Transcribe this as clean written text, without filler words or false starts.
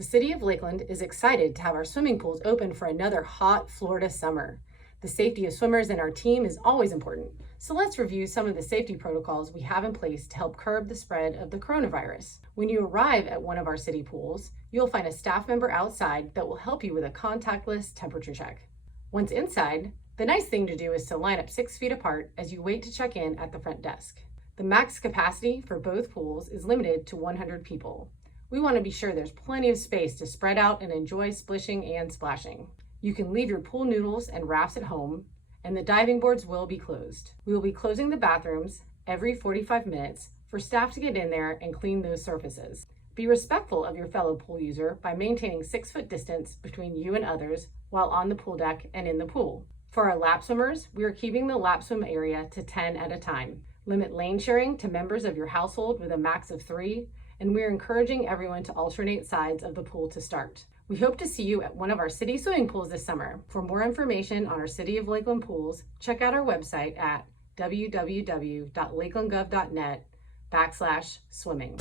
The City of Lakeland is excited to have our swimming pools open for another hot Florida summer. The safety of swimmers and our team is always important, so let's review some of the safety protocols we have in place to help curb the spread of the coronavirus. When you arrive at one of our city pools, you'll find a staff member outside that will help you with a contactless temperature check. Once inside, the nice thing to do is to line up 6 feet apart as you wait to check in at the front desk. The max capacity for both pools is limited to 100 people. We want to be sure there's plenty of space to spread out and enjoy splishing and splashing. You can leave your pool noodles and rafts at home, and the diving boards will be closed. We will be closing the bathrooms every 45 minutes for staff to get in there and clean those surfaces. Be respectful of your fellow pool user by maintaining 6-foot distance between you and others while on the pool deck and in the pool. For our lap swimmers, we are keeping the lap swim area to 10 at a time. Limit lane sharing to members of your household with a max of 3, and we're encouraging everyone to alternate sides of the pool to start. We hope to see you at one of our city swimming pools this summer. For more information on our City of Lakeland pools, check out our website at www.lakelandgov.net/swimming.